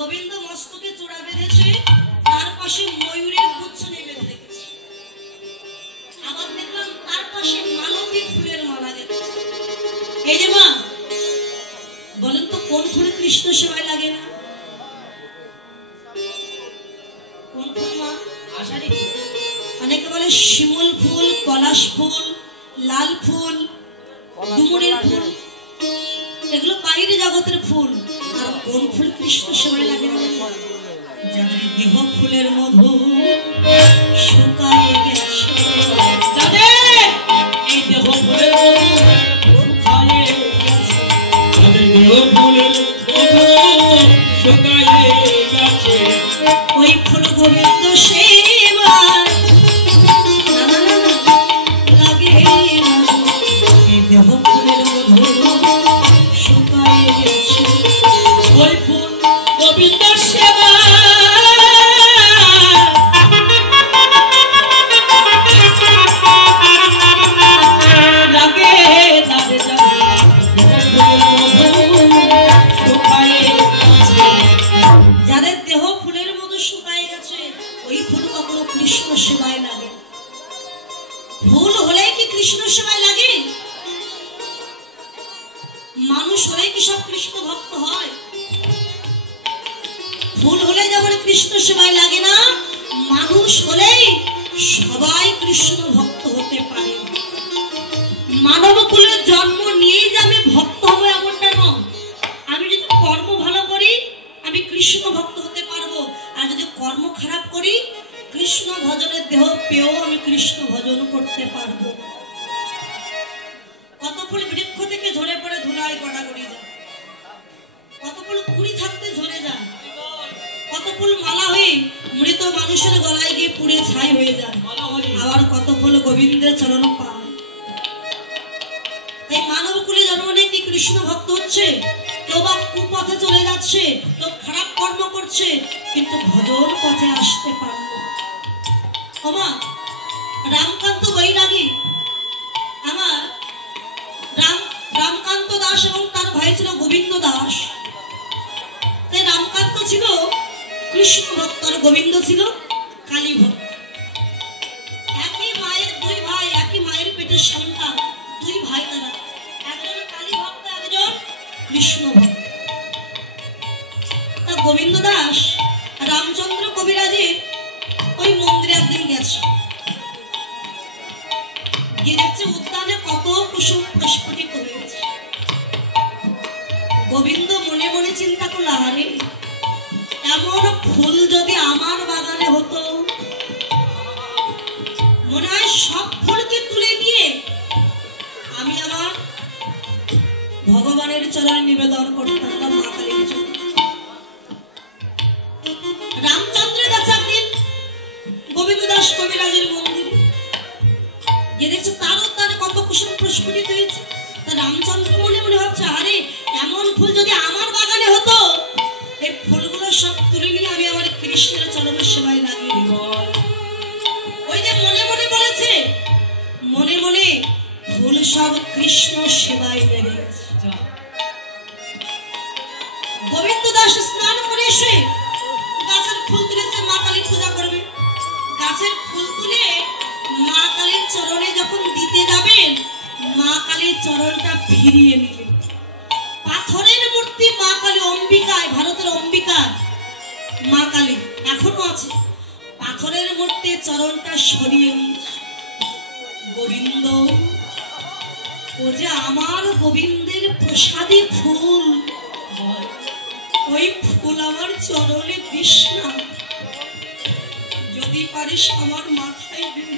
গোবিন্দ মস্তকে চূড়া বেঁধেছে, তার পাশে ময়ূরের গুচ্ছ নেমে রেখেছে। আবার দেখলাম তার পাশে মালতী ফুলের মালা গেছে। এই যে মা বলেন তো কোন ফুলে কৃষ্ণ সেবায় লাগে না? কোন ফুল মা? আষাঢ়ি ফুল। অনেকে বলে শিমুল ফুল, পলাশ ফুল, লাল ফুল, ডুমুরের ফুল, এগুলো বাইরে জগতের ফুল। আর কোন ফুল কৃষ্ণ সেবায় লাগে না? যাদের দেহ ফুলের মধু শুকায়ে গেছে, যাদের এই দেহ ফুলের মধু শুকায়ে গেছে, যাদের দেহ ফুলের মধু শুকায়ে গেছে, ওই ফুল গোবিন্দ সেবায় লাগে না। এই দেহ ফুলের মধু শুকায়ে গেছে, ওই ফুল গোবিন্দ সেবা লাগে না। যাদের দেহ ফুলের মতো শুকায় গেছে, ওই ফুল কখনো কৃষ্ণ সেবায় লাগে। ফুল হলে কি কৃষ্ণ সেবায় লাগে? মানুষ হলে কি সব কৃষ্ণ ভক্ত হয়? ফুল হলে যেমন কৃষ্ণ সেবায় লাগে না, মানুষ হলেই সবাই কৃষ্ণ ভক্ত হতে পারে। মানব কুলের জন্ম নিয়েই যে আমি ভক্ত হবো এমনটা নয়। আমি যদি কর্ম ভালো করি আমি কৃষ্ণ ভক্ত হতে পারবো, আর যদি কর্ম খারাপ করি কৃষ্ণ ভজনের দেহ পেয়েও আমি কৃষ্ণ ভজন করতে পারবো। কত ফুল বৃক্ষ থেকে ঝরে পড়ে ধুলায় গড়াগড়ি যায়, কত ফুল কুড়ি থাকতে ঝরে যায়, কত ফুল মালা হয়ে মৃত মানুষের গলায় গিয়ে পুড়ে ছাই হয়ে যায়, আবার কত ফুল গোবিন্দের চরণ পায়। এই মানব কুলে জন্ম নিয়ে কি কৃষ্ণ ভক্ত হচ্ছে? কেউ বা কুপথে চলে যাচ্ছে, কেউ খারাপ কর্ম করছে, কিন্তু ভজন পথে আসতে পারল। ওমা রামকান্ত বৈরাগী, আমার রামকান্ত দাস এবং তার ভাই ছিল গোবিন্দ দাস। তাই রামকান্ত ছিল কৃষ্ণ ভক্ত আর গোবিন্দ ছিল কালী ভক্ত। একই মায়ের দুই ভাই, একই মায়ের পেটের সন্তান, দুই ভাই তারা, একজন কালী ভক্ত, একজন কৃষ্ণ ভক্ত। তা গোবিন্দ দাস রামচন্দ্র কবিরাজের ওই মন্দিরে একদিন গেছে, গিয়ে দেখছে উদ্যানে কত কুসুম প্রস্ফুটিত হয়েছে। গোবিন্দ মনে মনে চিন্তা করলো, আরে এমন ফুল যদি আমার বাগানে হতো, মনে হয় সব ফুলকে তুলে নিয়ে আমি আমার ভগবানের চরণে নিবেদন করতাম বা মা কালীর চরণে। রামচন্দ্র গেছে একদিন গোবিন্দ দাস কবিরাজের মন্দিরে, গিয়ে দেখছে তার উদ্যানে কত কুসুম প্রস্ফুটিত হয়েছে। তা রামচন্দ্র মনে মনে ভাবছে, আরে এমন ফুল যদি আমার বাগানে হতো, এই ফুলগুলো সব তুলে নিয়ে আমি আমার কৃষ্ণের চরণের সেবায় লাগিয়ে দিব। ওই যে মনে মনে বলেছে, মনে মনে ফুল সব কৃষ্ণ সেবায় লেগে গেছে। গোবিন্দ দাস স্নান করে এসে গাছের ফুল তুলেছে, মা কালীর পূজা করবে। গাছের ফুল তুলে মা কালীর চরণে যখন দিতে যাবেন, মা কালীর চরণটা ফিরিয়ে নিলেন। পাথরের মূর্তি মা কালী, অম্বিকায়, ভারতের অম্বিকা মা কালী এখনো আছে, পাথরের মূর্তি চরণটা সরিয়ে নিয়েছে। গোবিন্দ, ও যে আমার গোবিন্দের প্রসাদী ফুল, ওই ফুল আমার চরণে দিস না, যদি পারিস আমার মাথায় দিন।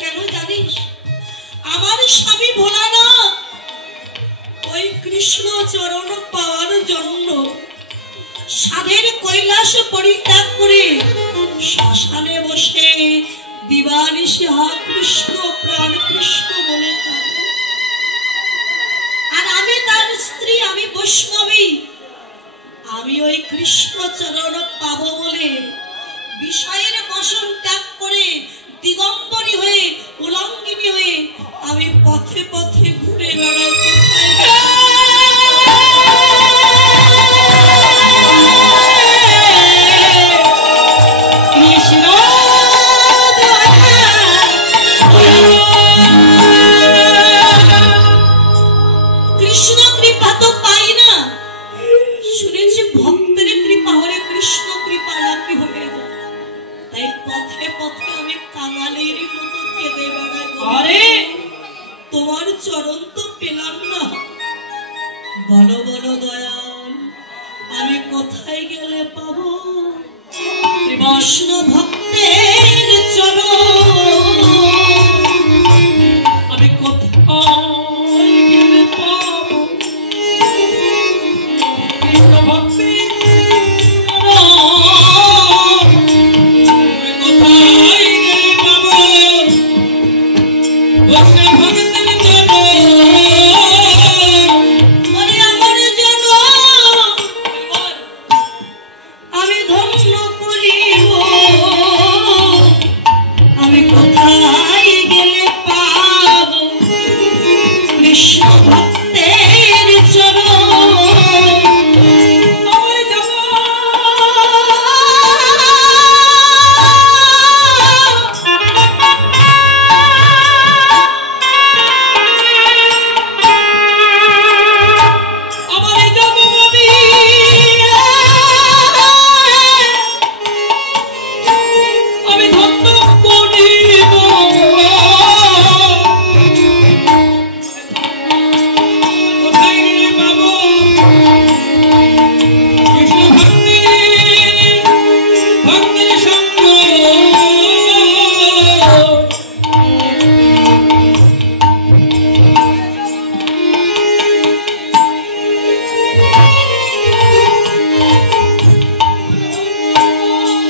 কেন জানিস? আমার স্বামী ভোলানাথ ওই কৃষ্ণ চরণ পাওয়ার জন্য সাধের কৈলাস পরিত্যাগ করে শ্মশানে বসে দিবানিশি হা কৃষ্ণ প্রাণ কৃষ্ণ বলে কাঁদে। আর আমি তার স্ত্রী, আমি বৈষ্ণবী, আমি ওই কৃষ্ণ চরণ পাবো বলে বিষয়ের বসন ত্যাগ করে দিগম্বরী হয়ে, উলঙ্গিনী হয়ে আমি পথে পথে ঘুরে বেড়াই। কোথায় গেলে পাবো কৃষ্ণ ভক্তের চরণ? আমি কোথায় গেলে পাবো কৃষ্ণ ভক্তের চরণ? কোথায় গেলে পাবো কৃষ্ণ ভক্তের চরণ? আমি ধন্য করিব, আমি কোথায় গেলে পাব কৃষ্ণ ভক্তের চরণ? আমার যাব আমার যাব আমি ধন্য করিব কোথায় গেলে পাবো কৃষ্ণ ভক্তের সঙ্গ?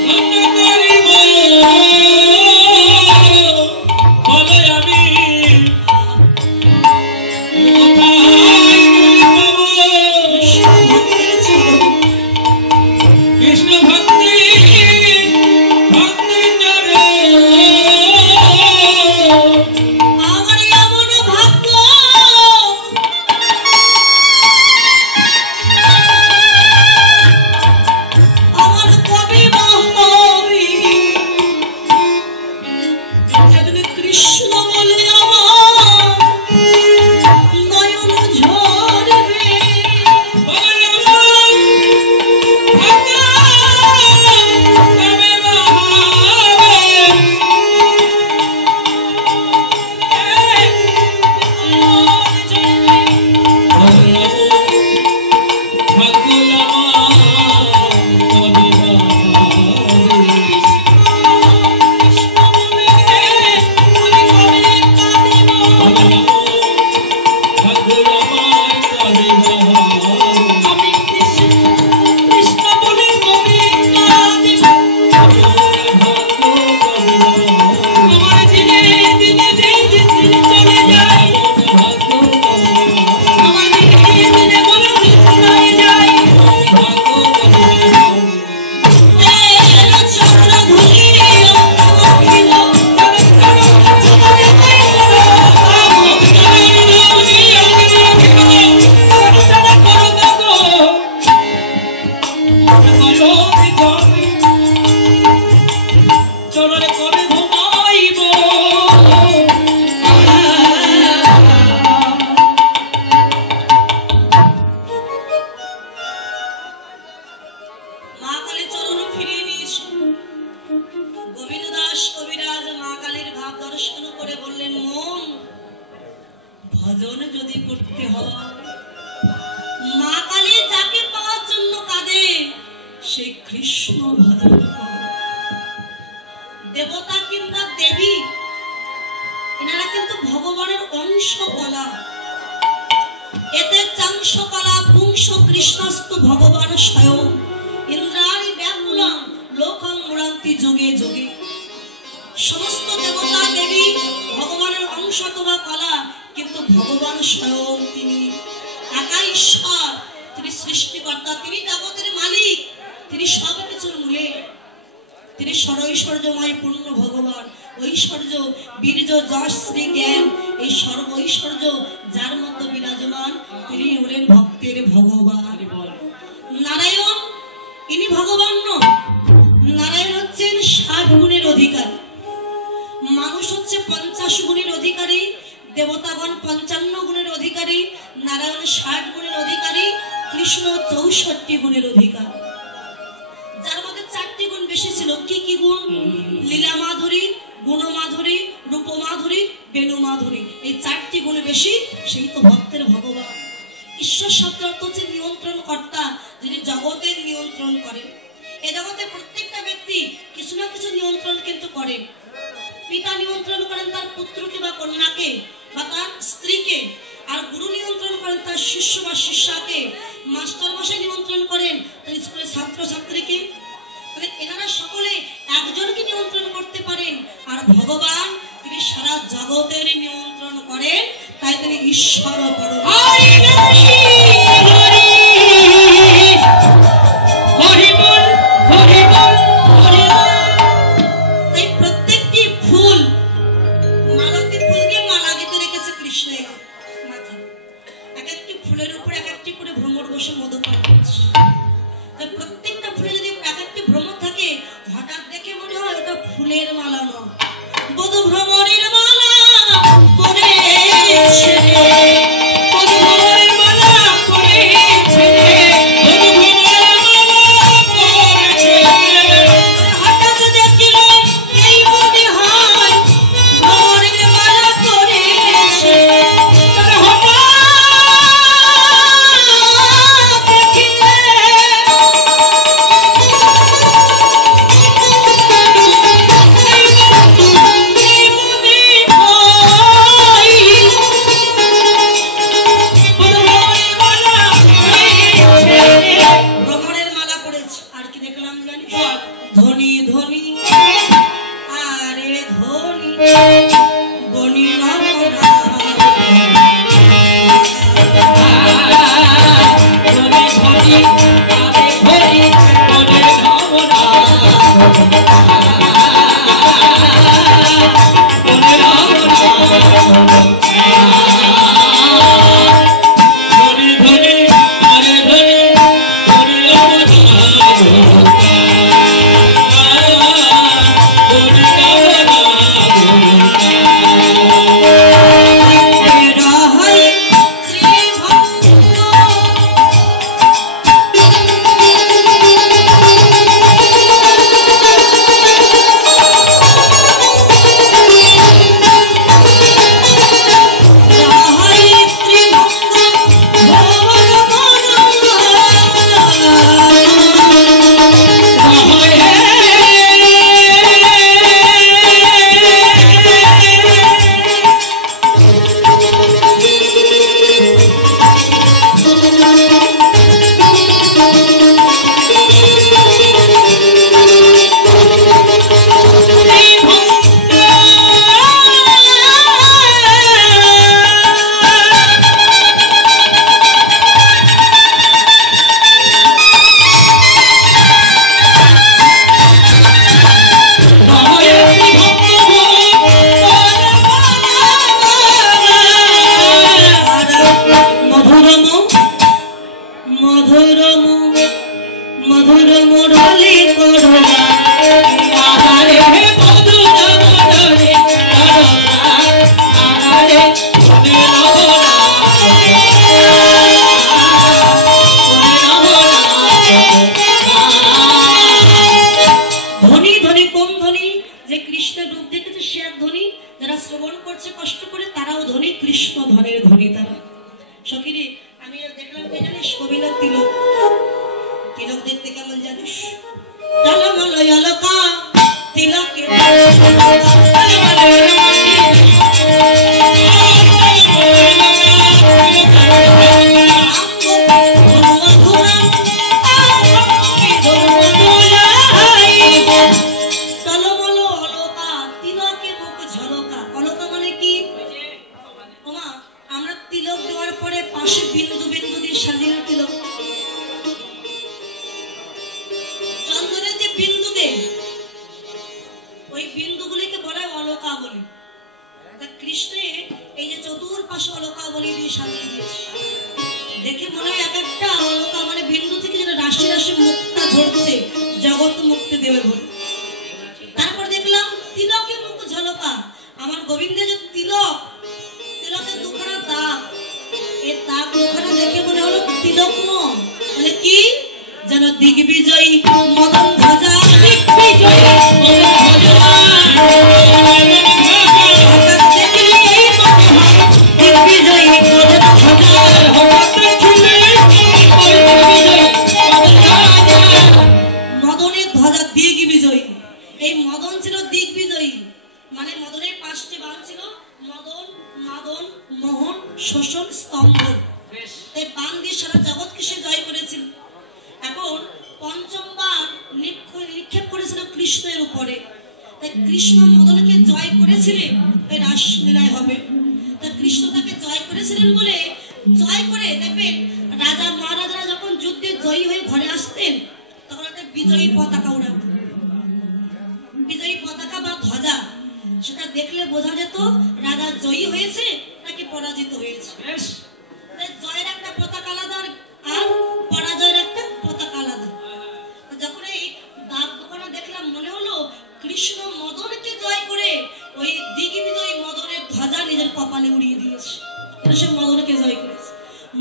ধন্য করিব বলে আমি কোথায় গেলে পাবো কৃষ্ণ ভক্তের চরণ? আমার এমন ভাগ্য, আমার কবি বাহবি যেদিন কৃষ্ণ বলে আমার নয়ন ঝরবে। বলে আমার ভাগ্য কবে বাহাবে কৃষ্ণ বলে কবি কাঁদিব। আমার দিনে দিনে দিনে দিনে চলে যায়, আমার দিনে দিনে বলো কৃষ্ণায় যায়। এলো চন্দ্র ধুলিয়ে অখিল চরণে করে ঘুমাইব মা কালীর চরণ ফিরিয়ে নিয়েছে। গোবিন্দ দাস কবিরাজ মা কালীর ভাব দর্শন করে বললেন, মন ভজন যদি করতে হয়, মা কালী যাকে পাওয়ার জন্য কাঁদে সে কৃষ্ণ ভজন কর। দেবতা কিংবা দেবী এনারা কিন্তু ভগবানের অংশ বলা। এতে চাংশ কলা পুংস কৃষ্ণস্ত ভগবান স্বয়ং ইন্দ্রাণী ব্যাকুলং লোকং মুরান্তি যোগে যোগে। সমস্ত দেবতা দেবী ভগবানের অংশ অথবা কলা, কিন্তু ভগবান স্বয়ং তিনি একা ঈশ্বর, তিনি সৃষ্টিকর্তা, তিনি জগতের মালিক, তিনি সব কিছুর মূলে, তিনি সর্বৈশ্বর্যময় পূর্ণ ভগবান। ঐশ্বর্য বীর্য যশ শ্রী জ্ঞান এই সর্ব ঐশ্বর্য যার মধ্যে বিরাজমান, তিনি হলেন ভক্তের ভগবান। নারায়ণ ইনি ভগবান নন, নারায়ণ হচ্ছেন 60 গুণের অধিকারী, মানুষ হচ্ছে 50 গুণের অধিকারী, দেবতাগণ 55 গুণের অধিকারী, নারায়ণ 60 গুণের অধিকারী, কৃষ্ণ 64 গুণের অধিকারী। যার মধ্যে 4টি গুণ বেশি ছিল। কি কি গুণ? লীলা মাধুরী, গুণ মাধুরী, রূপ মাধুরী, বেণু মাধুরী। এই 4টি গুণ বেশি, সেই তো ভক্তের ভগবান। ঈশ্বর শব্দের অর্থ হচ্ছে নিয়ন্ত্রণ কর্তা, যিনি জগতের নিয়ন্ত্রণ করেন। এ জগতে প্রত্যেকটা ব্যক্তি কিছু না কিছু নিয়ন্ত্রণ কিন্তু করেন। পিতা নিয়ন্ত্রণ করেন তার পুত্রকে বা কন্যাকে বা তার স্ত্রীকে, আর গুরু নিয়ন্ত্রণ করেন তার শিষ্য বা শিষ্যাকে, মাস্টার মশাই নিয়ন্ত্রণ করেন তার স্কুলের ছাত্রছাত্রীকে। তাহলে এনারা সকলে একজনকে নিয়ন্ত্রণ করতে পারেন, আর ভগবান তিনি সারা জগতের নিয়ন্ত্রণ করেন, তাই তিনি ঈশ্বর পরম। তাই প্রত্যেকটি ফুল, মালতী ফুলকে মালা গেঁথে রেখেছে কৃষ্ণের মাথায়। এক একটি ফুলের উপর এক একটি করে ভ্রমর বসে মধু পান করছে। তাই প্রত্যেকটা ফুলে যদি এক একটি ভ্রমর থাকে, হঠাৎ দেখে মনে হয় ওটা ফুলের মালা নয়, বধূ ভ্রমরের মালা পরেছে, বধূ ভ্রমরের মালা পরেছে, বধূ ভ্রমরের মালা পরেছে। হঠাৎ দেখিল এই মনে হয় ভ্রমরের মালা পরেছে। ভ্রমরের মালা পড়েছে। আর কি দেখলাম জানিস? ধনী ধনী আরে ধনী বনি রমনা। দিগ্বিজয়ী মদন ধ্বজা দিগ্বিজয়ী দিগ্বিজয়ী। এই মদন ছিল দিগ্বিজয়ী, মানে মদনের 5টি বাণ ছিল, মদন, মাদন, মোহন, শোষণ, স্তম্ভন। এই বাণ দিয়ে সারা জগৎকে সে জয় করেছিল। এখন পঞ্চম বাণ নিক্ষেপ করেছিল কৃষ্ণের উপরে। তাই কৃষ্ণ মদনকে জয় করেছিলেন, এই রাসলীলায় হবে। তা কৃষ্ণ তাকে জয় করেছিলেন বলে, জয় করে দেখবেন রাজা মহারাজারা যখন যুদ্ধে জয়ী হয়ে ঘরে আসতেন তখন একটা বিজয়ী পতাকা উড়াতেন। বিজয়ী পতাকা বা ধ্বজা, সেটা দেখলে বোঝা যেত রাজা জয়ী হয়েছে নাকি পরাজিত হয়েছে। তাই জয়ের একটা পতাকা আলাদা আর পরাজয়ের একটা পতাকা আলাদা। যখন এই দাগ দোকানে দেখলাম মনে হলো কৃষ্ণ মদনকে জয় করে ওই দিগ্বিজয়ী মদনের ধ্বজা নিজের কপালে উড়িয়ে দিয়েছে। সে মদনকে জয় করেছে।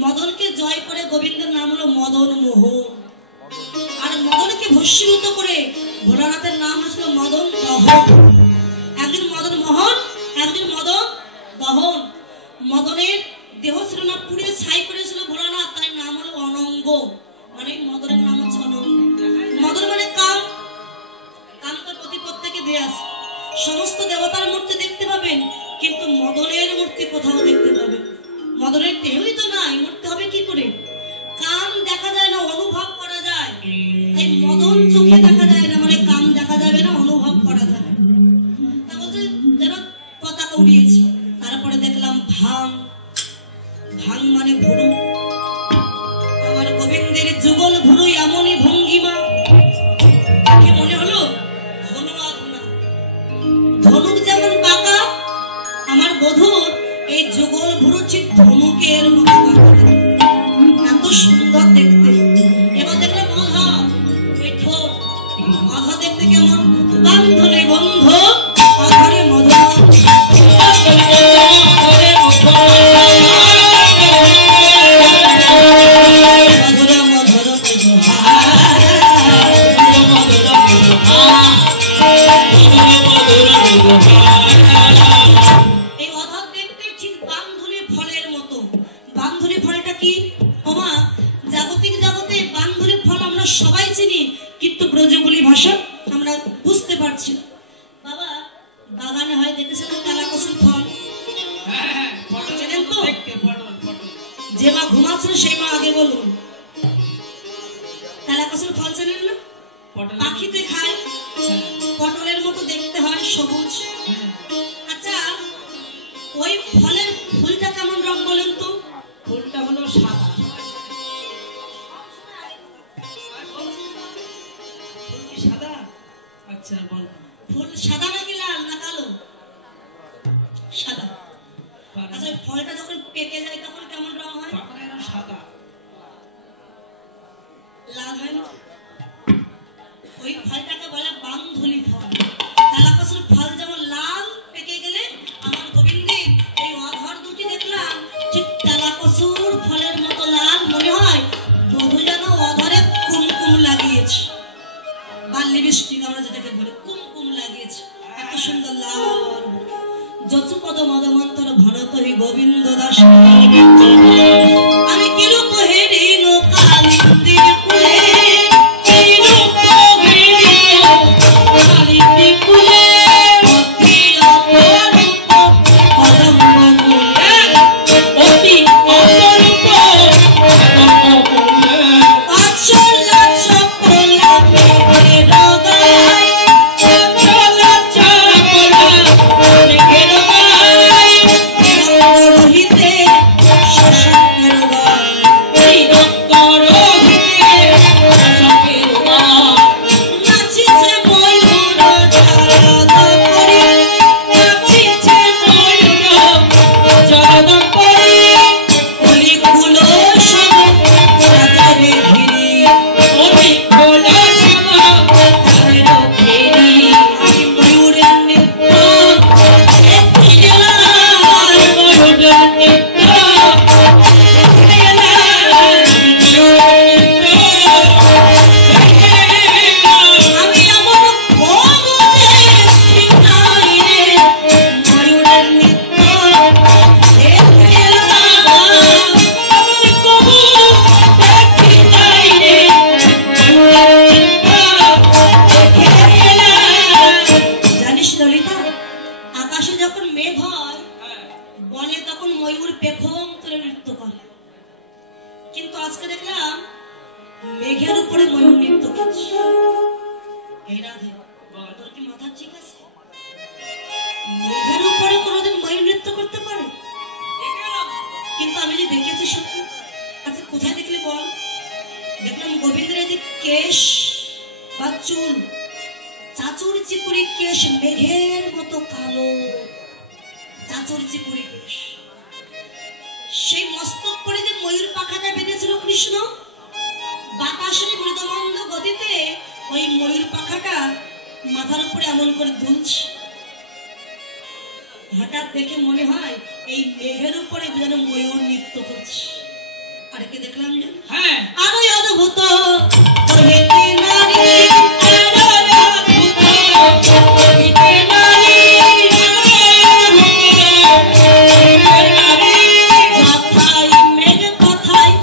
মদনকে জয় করে গোবিন্দের নাম হলো মদন মোহন। আর মদনকে ভস্মীভূত করে ভোলানাথের নাম হয়েছিল মদন দহন। একজন মদন মোহন, একজন মদন দহন। মদনের দেহ ছিল না, পুড়ে ছাই করেছিল ভোলানাথ, তার নাম হলো অনঙ্গ, মানে মদনের নাম হচ্ছে অনঙ্গ। মদন মানে কাম, কাম তো প্রতি প্রত্যেকে দেয়া আছে। সমস্ত দেবতার মূর্তি দেখতে পাবেন, কিন্তু মদনের মূর্তি কোথাও দেখতে পাবেন। মদনের দেহই তো নাই, মূর্তি হবে কি করে? কাম দেখা যায় না, অনুভব করা যায়। এই মদন চোখে দেখা যায় না, মানে কাম দেখা যাবে না, অনুভব করা যাবে। তা বলছে যেন পতাকা উড়িয়েছি। তারপরে দেখলাম ভাং, ভাং মানে ভুরু। আমার গোবিন্দের যুগল ভুরু এমনই ভঙ্গিমা, কি মনে হলো ধনু আগুনা। ধনুক যেমন বাঁকা, আমার বধূর এই যুগল ভুরু ঠিক ধনুকের মতো বাঁকা, এত সুন্দর দেখতে। এবার দেখলাম অধা, এই ঠোঁট, অধা দেখতে কেমন? বান্ধলে বন্ধ অধরে মধুর। এই অধর দেখতে ঠিক বান্ধুলি ফলের মতো। বান্ধুলি ফলটা কি? ওমা, জাগতিক জগতে বান্ধুলি ফল আমরা সবাই চিনি, কিন্তু ব্রজবুলি ভাষা আমরা বুঝতে পারছি না। বাবা, বাগানে হয় দেখেছেন কালাকসুর ফল? চেনেন তো? যে মা ঘুমাচ্ছেন সেই মা আগে বলুন। কালাকসুর ফল চেনেন না? পাখিতে খায়, পটলের মতো দেখতে হয়, সবুজ। আচ্ছা, ওই ফলের ফুলটা কেমন রং বলেন তো? ফুলটা হলো সাদা। সাদা? আচ্ছা বল। ফুল সাদা নাকি লাল না কালো? সাদা। আচ্ছা, ফলটা যখন পেকে যায় তখন কেমন রং হয়? সাদা। লাল হয় না? ওই ফলটাকে বলে বান্ধুলি ফল। কালাকসুর ফল যেমন লাল পেকে গেলে, আমার গোবিন্দের এই অধর দুটি দেখলাম ঠিক কালাকসুর ফলের মতো লাল। মনে হয় বধূ যেন অধরে কুমকুম লাগিয়েছে, বা লিপস্টিক আমরা যেটাকে বলি, কুমকুম লাগিয়েছে, এত সুন্দর লাল। যচুপদ মদমন্তর ভরত হি গোবিন্দ দাস। আমি কিরূপ হেরিন কালিন্দির কুলে, কিরূপ হেরিন কালিন্দির কুলে, অতি অপরূপ পদমঙ্গলে, অতি অপরূপ পদমঙ্গলে, আচল চপল মেঘের গায়, আচল চপল মেঘের গায়, রহিতে শশাঙ্কের উপরে ময়ূর নৃত্য করছে। এই রাধে, বল। তোর কি মাথা ঠিক আছে? মেঘের উপরে কোনোদিন ময়ূর নৃত্য করতে পারে? কিন্তু আমি যে দেখেছি সত্যি। আচ্ছা কোথায় দেখলি বল? দেখলাম গোবিন্দের এই যে কেশ বা চুল, চাচুর চিপুরি কেশ মেঘের মতো কালো, চাচুর চিপুরি কেশ। সেই মস্তক পরে যে ময়ূর পাখাটা বেঁধেছিল কৃষ্ণ, বাতাসের মৃদমন্দ গতিতে ওই ময়ূর পাখাটা মাথার উপরে এমন করে দুলছে। হঠাৎ দেখে মনে হয় এই মেঘের উপরে যেন ময়ূর নৃত্য করছে। আর কে দেখলাম জানো? হ্যাঁ, আরো অদ্ভুত প্রভৃতি নারী, আরো অদ্ভুত প্রভৃতি নারী, কথায় মেঘ কথায়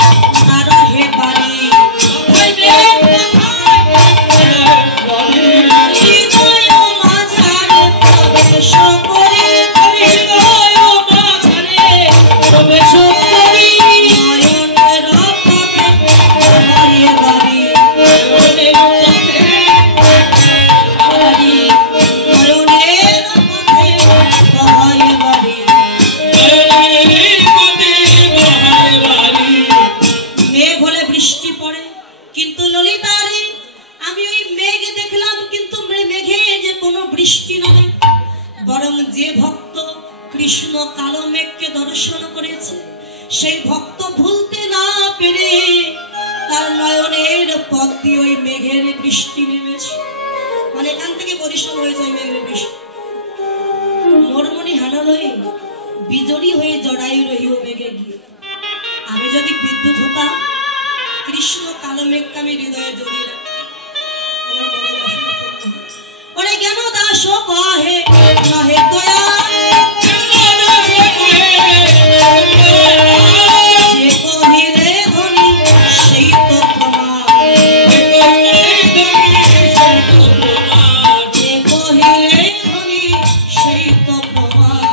না রহে বাড়ি, হৃদয় মাঝারে প্রবেশ করে, নয়নের পথে বাড়ি বাড়ি, নয়নের পথে বাড়ি। মেঘ হলে বৃষ্টি পড়ে, কিন্তু ললিতারে আমি ওই মেঘ দেখলাম, কিন্তু মেঘে যে কোনো বৃষ্টি নয়, বরং যে ভক্ত কৃষ্ণ কালো মেঘকে দর্শন করেছে সেই ভক্ত ভুলতে না পেরে তার নয়নের পথ দিয়ে ওই মেঘের বৃষ্টি নেমেছে। মানে এখান থেকে পরিশ্রম হয়েছে ওই মেঘের বৃষ্টি। মরমনি হানালয়ে বিজড়ি হয়ে জড়াই রহিও মেঘে গিয়ে। আমি যদি বিদ্যুৎ হতাম, কৃষ্ণ কালো মেঘকে আমি হৃদয়ে জড়িয়ে রাখতাম, আমার মনে বাসনা পূর্ণ হতো। ওরে জ্ঞান দাস কহে নহে দয়া, যে কহিলে ধনী সেই তো প্রমাণ, যে কহিলে ধনী সেই তো প্রমাণ,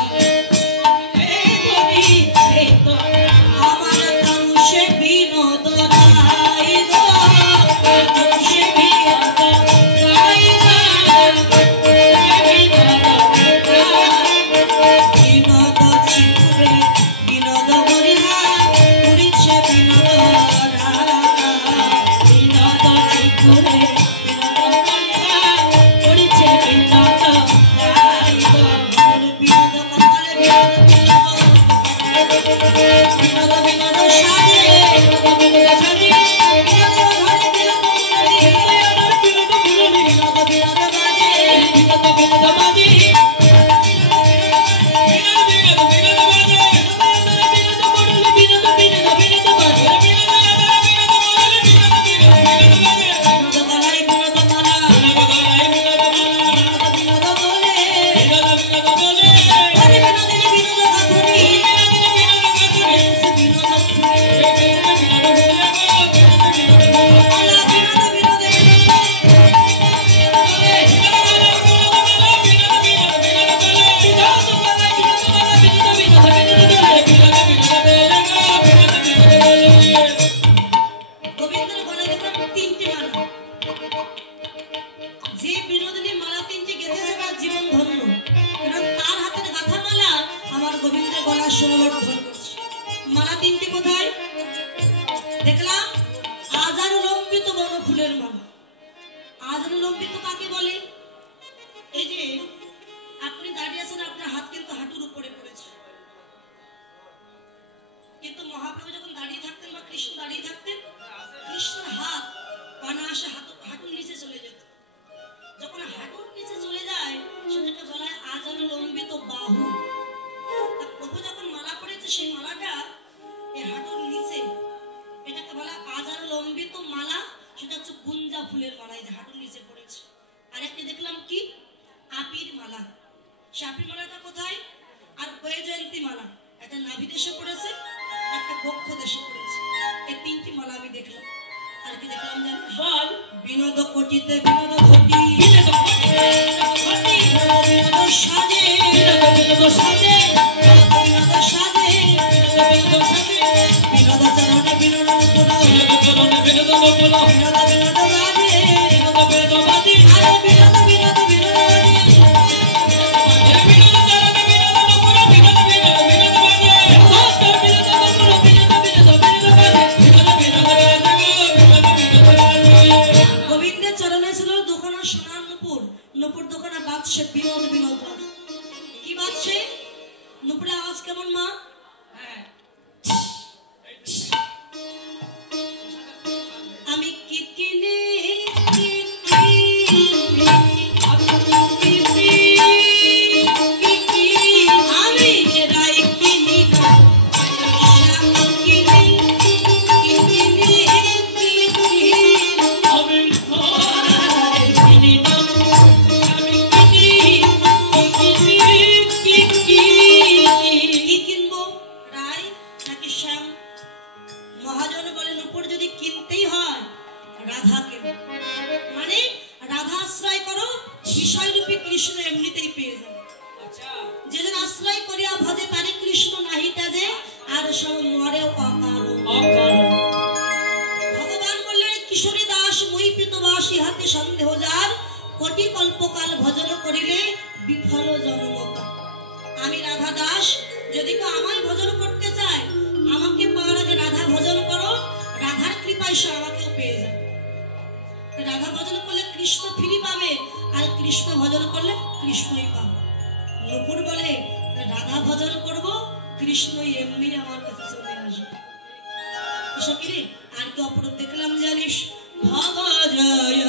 আমার তারুষে বিনোদ রায় গো, তারুষে বিনোদ রায় গো, বিনোদ চিপুরে বিনোদ বরিহা পুরিছে বিনোদ রায়, বিনোদ চিপুরে বিনোদ বরিহা পুরিছে বিনোদ রায় গো, বিনোদ কপালে বিনোদ বিনোদ বিনোদ সাজে, বিনোদ সাজে, বিনোদ ঘরে বিনোদ মুরলি, বিনোদ বিনোদ বাজে, বিনোদ বিনোদ বাজে, বিনোদ গলায় বিনোদ মালা, বিনোদ বলে, হরে বিনোদিনী বিনোদ গাঁথনি, বিনোদ মালা, বিনোদ বিনোদে, গোবিন্দের গলায় দেখলাম তিনটে মালা। যে বিনোদিনী মালা তিনটে গেঁথেছে তার জীবন ধন্য, কারণ তার হাতের গাঁথা মালা আমার গোবিন্দের গলার সৌরভ্য করছে। মালা তিনটে কোথায় দেখলাম? আজানুলম্বিত বনফুলের মালা। আজানুলম্বিত কাকে বলে? এই যে আপনি দাঁড়িয়ে আছেন, আপনার হাত কিন্তু হাঁটুর উপরে পড়েছে, কিন্তু মহাপ্রভু যখন দাঁড়িয়ে থাকতেন বা কৃষ্ণ দাঁড়িয়ে থাকতেন, কৃষ্ণের হাত অনায়াসে হাঁটুর নিচে চলে যেত। যখন হাঁটুর নিচে চলে যায় সেটাকে বলা হয় আজানুলম্বিত বাহু। তা প্রভু যখন মালা পড়েছে সেই মালাটা এই হাঁটুর নিচে, এটাকে বলা আজানুলম্বিত মালা। সেটা হচ্ছে গুঞ্জা ফুলের মালা, এই যে হাঁটুর নিচে পড়েছে। আর একটা দেখলাম কি আপির মালা। সে আপির মালাটা কোথায়? আর বৈজয়ন্তী মালা, একটা নাভি দেশে পড়েছে, একটা বক্ষ দেশে পড়েছে। এই তিনটি মালা আমি দেখলাম। আর কি দেখলাম জানো? বল। বিনোদ কোটিতে বিনোদ ঘটি, বিনোদ সাজে, বিনোদ সাজে, বিনোদ সাজে, বিনোদ চরণে বিনোদ পুরা, গোবিন্দের চরণে ছিল দুখানা সোনার নুপুর, নুপুর দুখানা বাজছে বিনোদ বিনোদ করে। কি বাজছে? নুপুরের আওয়াজ কেমন মা? হ্যাঁ আমি কি কিনে আমি রাই কিনি কি কিনবো? রাই নাকি শ্যাম? মহাজন বলেন উপর যদি কিনতেই হয় রাধা কেন, মানে রাধা আশ্রয় করো, বিষয়রূপী কৃষ্ণ এমনিতেই পেয়ে যাবে। আচ্ছা যেজন আশ্রয় করিয়া ভজে তারে কৃষ্ণ নাহি তাজে, আর সব মরে অকারণ। অকারণ ভগবান বললেন কিশোরী দাস মই পিতবাস ইহাতে সন্দেহ যার, কোটি কল্পকাল ভজন করিলে বিফল জনমতা। আমি রাধা দাস, যদি কেউ আমায় ভজন করতে চায় আমাকে পাওয়ার আগে রাধা ভজন করো, রাধার কৃপায় সে আমাকেও পেয়ে যাবে। রাধা ভজন করলে কৃষ্ণ ফিরি পাবে, আর কৃষ্ণ ভজন করলে কৃষ্ণই পাবে। নুপুর বলে রাধা ভজন করব, কৃষ্ণই এমনি আমার কাছে চলে আসবে। সকিরে আর কি অপরূপ দেখলাম জানিস? ভব জয়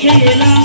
খেলাম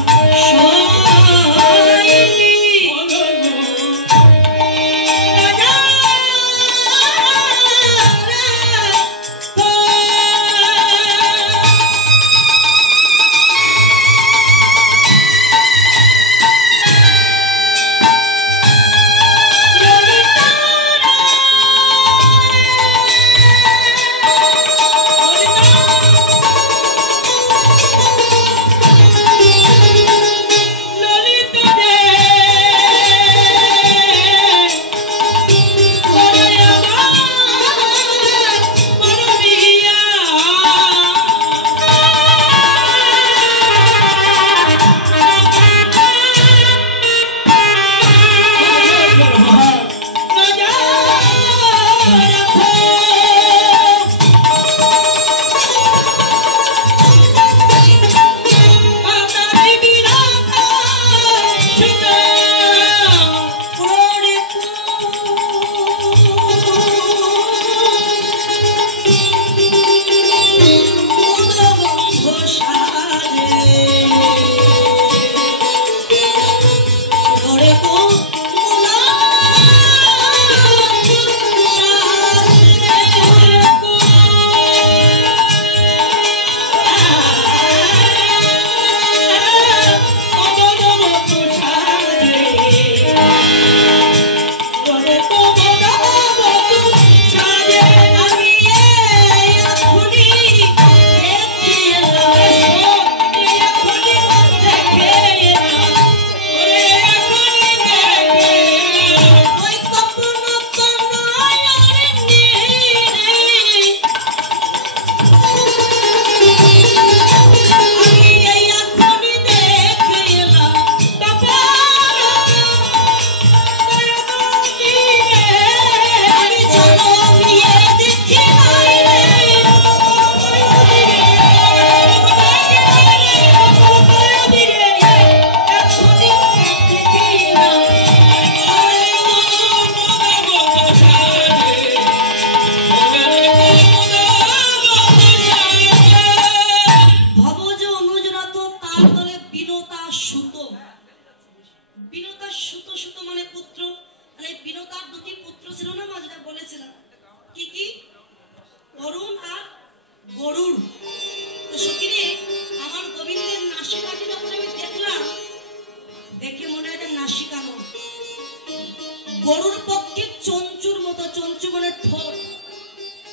গরুর পক্ষে চঞ্চুর মতো, চঞ্চু মানে ঠোঁট,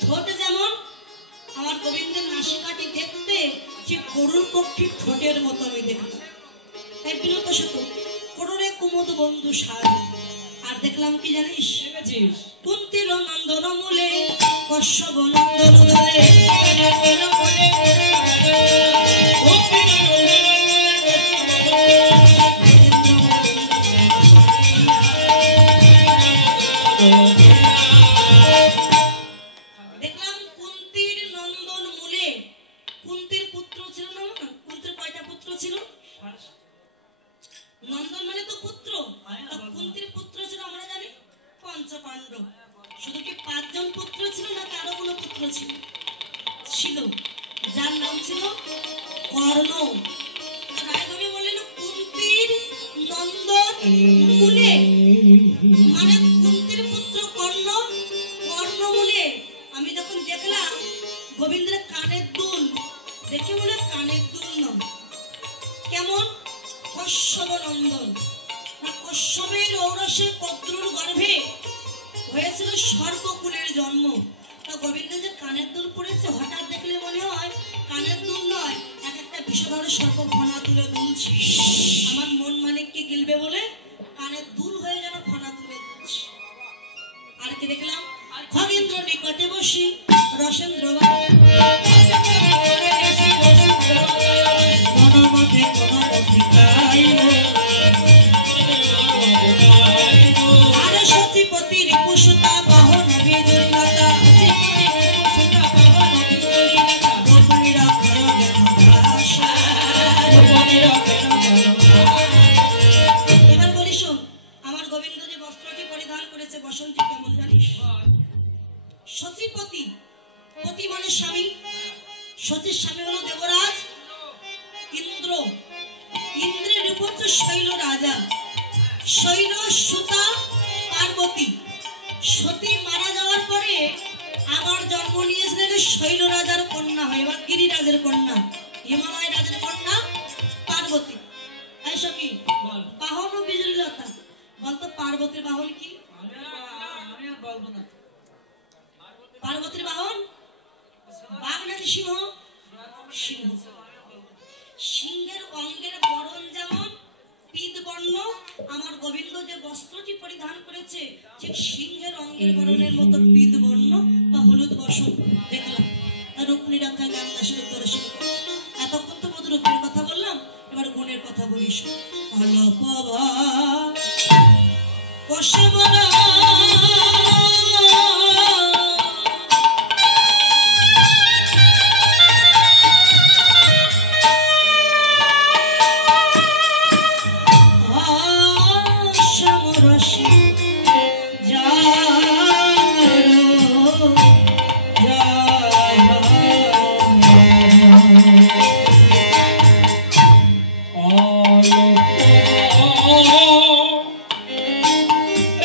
ঠোঁট যেমন আমার গোবিন্দের নাসিকাটি দেখতে যে গরুর পক্ষে ঠোঁটের মতো আমি দেখলাম। তাই বিনত শত করোরে কুমুদ বন্ধু সাজ। আর দেখলাম কি জানিস? দেখেছিস? কুন্তির নন্দন মূলে কশ্যপ নন্দন দলে দেখলাম কুন্তির নন্দন মূলে। কুন্তির পুত্র ছিল না? কুন্তির কয়টা পুত্র ছিল? নন্দন মানে তো পুত্র, তা কুন্তির পুত্র ছিল আমরা জানি পঞ্চ পাণ্ডব। শুধু কি 5 জন পুত্র ছিল নাকি আরো কোনো পুত্র ছিল? ছিল, যার নাম ছিল কর্ণ। রায়গণী বললেন কুন্তির নন্দন মূলে, মানে কুন্তির পুত্র কর্ণ, কর্ণমূলে। আমি যখন দেখলাম গোবিন্দের কানের দুল, দেখে বলে কানের দুল নয়, কেমন কশ্যপ নন্দন, না কশ্যপের ঔরসে কদ্রুর গর্ভে হয়েছিল সর্বকুলের জন্ম। তা গোবিন্দ যে কানের দুল পড়েছে, হঠাৎ দেখলে মনে হয় কানের দুল নয়, এক একটা বিষধর সর্প ফনা তুলে দুলছে। আমার মন মানিককে গিলবে বলে কানের দুল হয়ে যেন ফনা তুলে দুলছে। আর কি দেখলাম? খগেন্দ্র নিকটে বসি রসেন্দ্র মনোমতে কোন অধিকার আর সচিপতি রিপুসুতা বাহন বিজুলতা গোপনীরা খরগেন ভাষা। এবার বলি শোন, আমার গোবিন্দ যে বস্ত্রটি পরিধান করেছে বসন্তী কেমন জানিস? সচিপতি, পতি মানে স্বামী, সতীর স্বামী হলো দেবরাজ ইন্দ্র। ইন্দ্রের উপর তো শৈল রাজা, শৈল সুতা পার্বতী। সতী মারা যাওয়ার পরে আবার জন্ম নিয়েছিলেন শৈল রাজার কন্যা হয়ে, বা গিরিরাজের কন্যা, হিমালয় রাজের কন্যা পার্বতী। তাই সখী বাহন ও বিজুলতা, বলতো পার্বতীর বাহন কি? আমি আর বলবো না। পার্বতীর বাহন বাঘ নাকি সিংহ? সিংহ। সিংহের অঙ্গের বরণ যেমন পীত বর্ণ, আমার গোবিন্দ যে বস্ত্রটি পরিধান করেছে ঠিক সিংহের অঙ্গের বরণের মতো পীত বর্ণ বা হলুদ বসন দেখলাম। রূপনী রক্ষা গান দাসের দর্শন। এতক্ষণ তো বোধ রূপের কথা বললাম, এবার গুণের কথা বলিস। অলপভা কষে বলা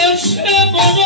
এসে বড়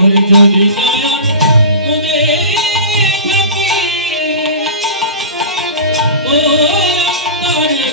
ওরে যদি নয়ন মুদে থাকে ও অন্তরে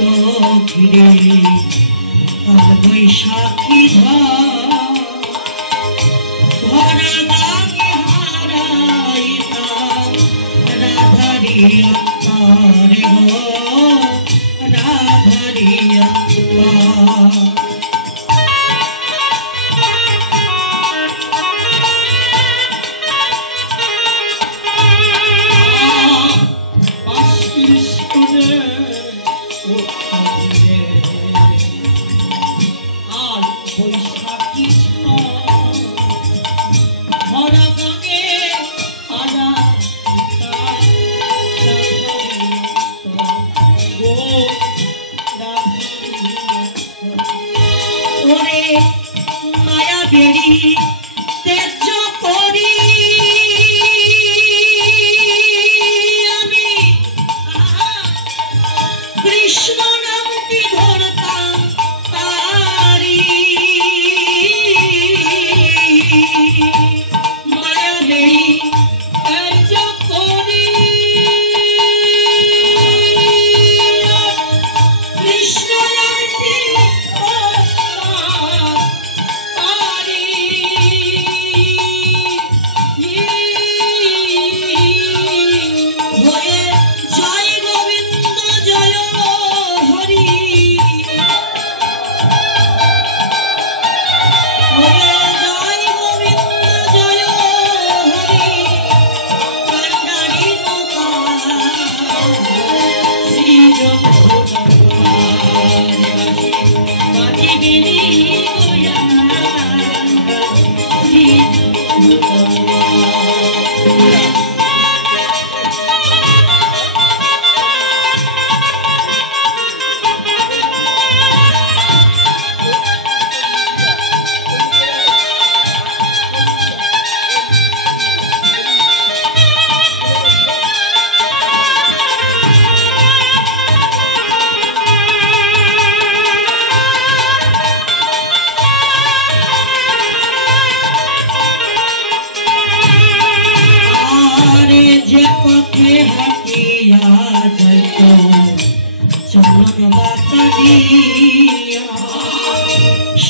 ঘিরে বৈশাখী ভরা গাঙে হারাইতা রাধারি অন্তরে গো রাধারি অন্তর মায়া বেড়ি তেজ করি আমি কৃষ্ণ নামটি ধরতাম তারি মায়া বেড়ি তেজ করি কৃষ্ণ নামটি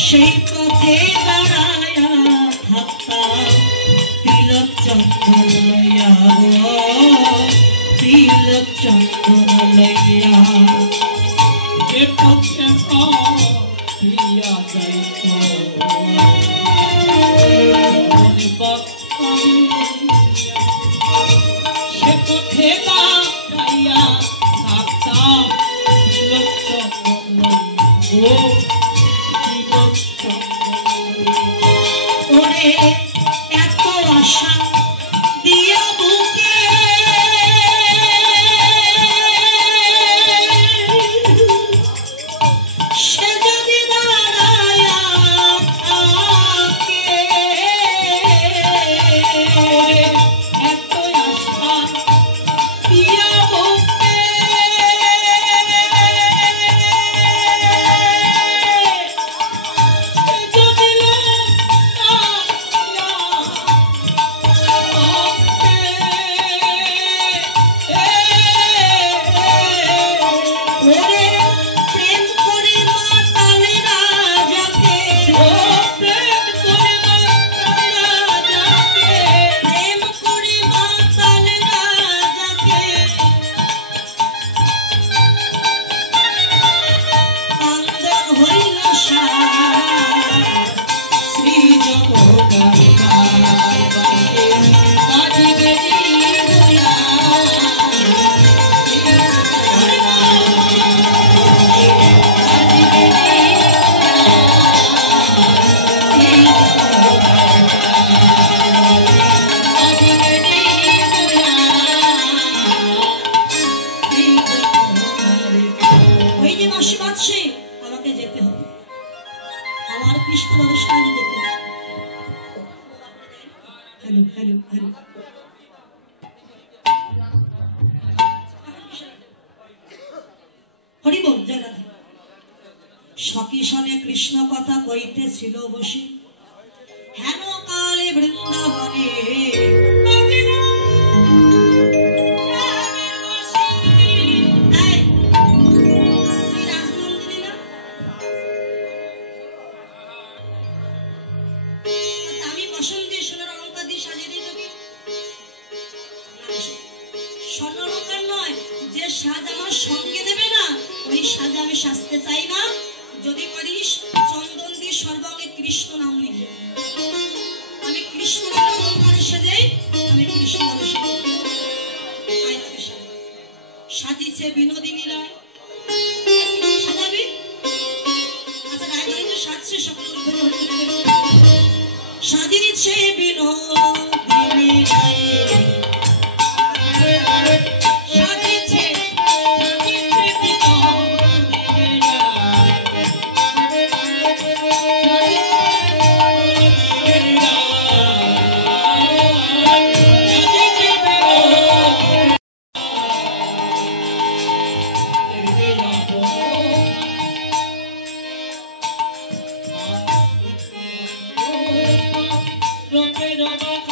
সেই পথে দাঁড়ায়া থাকতাম তিলক চন্দন লইয়া তিলক চন্দন লইয়া যে পথে ফিরিয়া যাইত সে পথে দাঁড়াইয়া থাকতাম তিলক চন্দন লইয়া এত আশা দিয়া বুকে সে যদি দাঁড়ায়া থাকে এত আশা দিয়া বুকে সকিশনে কৃষ্ণ কথা কইতেছিল বসে হেন কালে বৃন্দাবনে সাজতে চাই না, যদি পারিস চন্দন দিয়ে সর্বাঙ্গে কৃষ্ণ নাম লিখে। আমি কৃষ্ণ নামে অলঙ্কারে সাজাই, আমি কৃষ্ণ নামে সাজাই। আয় তাকে সাজা। সাজিছে বিনোদিনী রায়, সাজাবি? আচ্ছা রায় বাড়িতে সাজছে, সকলে উঠে ধরে সাজিছে বিনোদিনী রায়, সাজিছে Rock, rock, rock.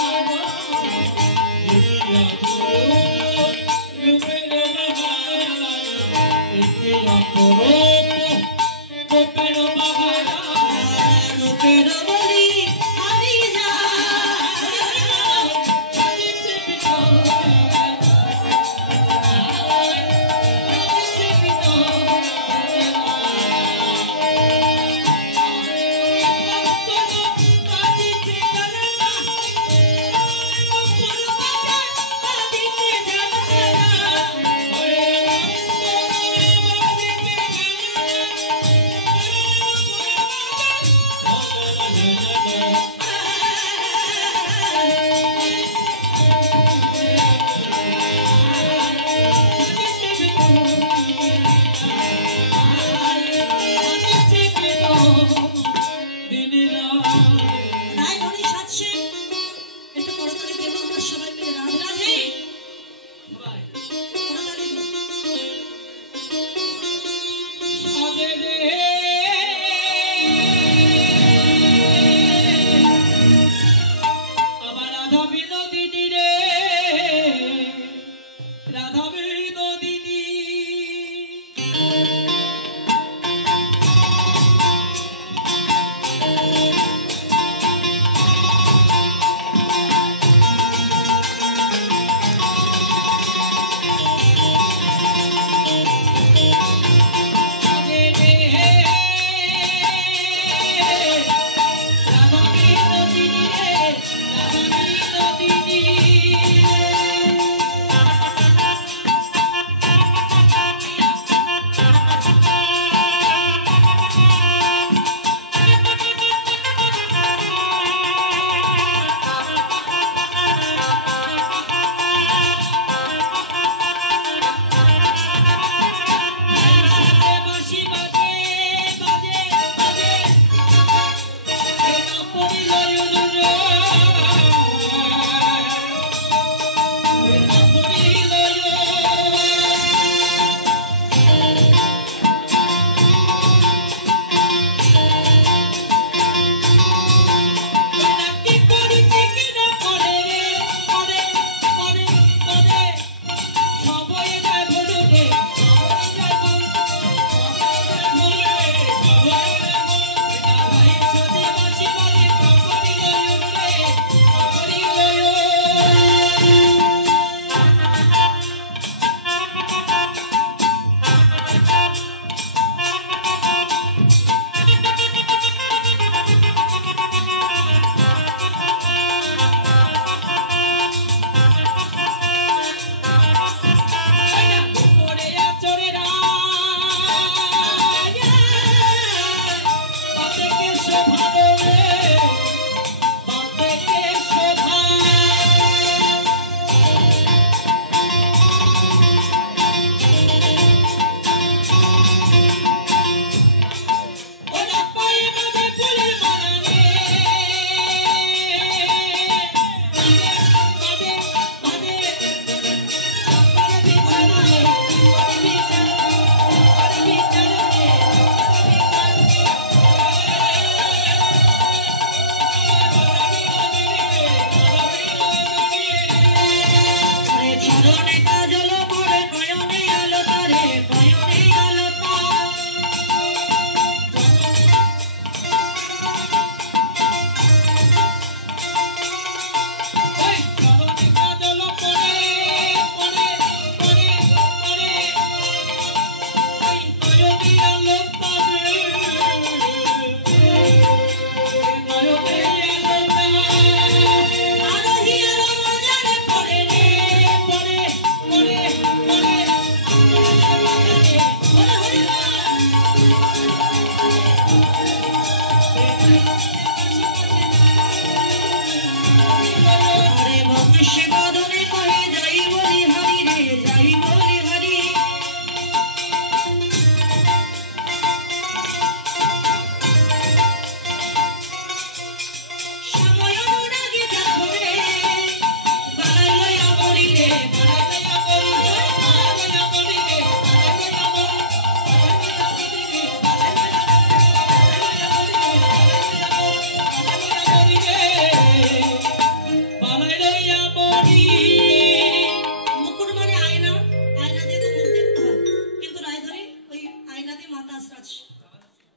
সাজ,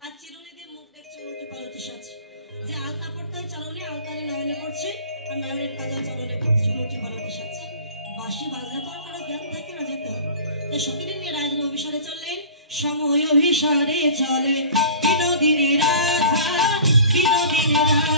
আর চিরুনি দিয়ে মুখ দেখছে উল্টি পালটি সাজ। যে আলতা পড়তে হয় চরণে, আলতারে নয়নে পড়ছে, আর নয়নের কাজল চরণে পড়ছে উল্টি পালটি সাজ। বাঁশি বাজলে তো আর কারো জ্ঞান থাকে না, যেতে হবে। তাই সতীদিন নিয়ে রায়ধনী অভিসারে চললেন। সময় অভিসারে চলে বিনোদিনী রাধা, বিনোদিনী রাধা।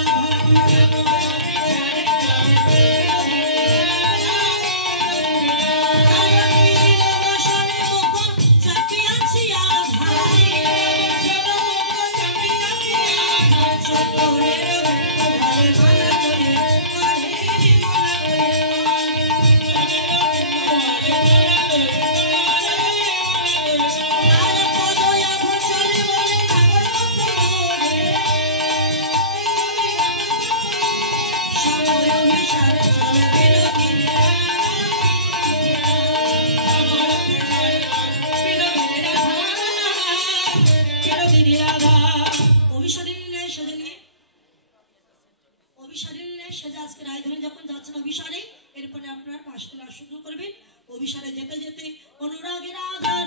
অভিসারে যেতে যেতে অনুরাগের আধার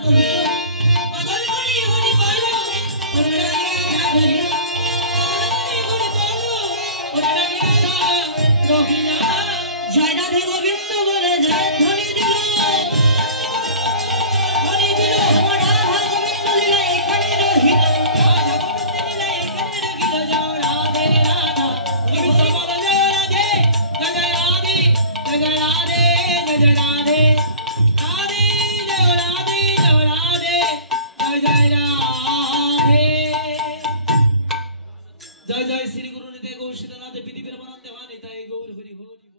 হরি হরি বলো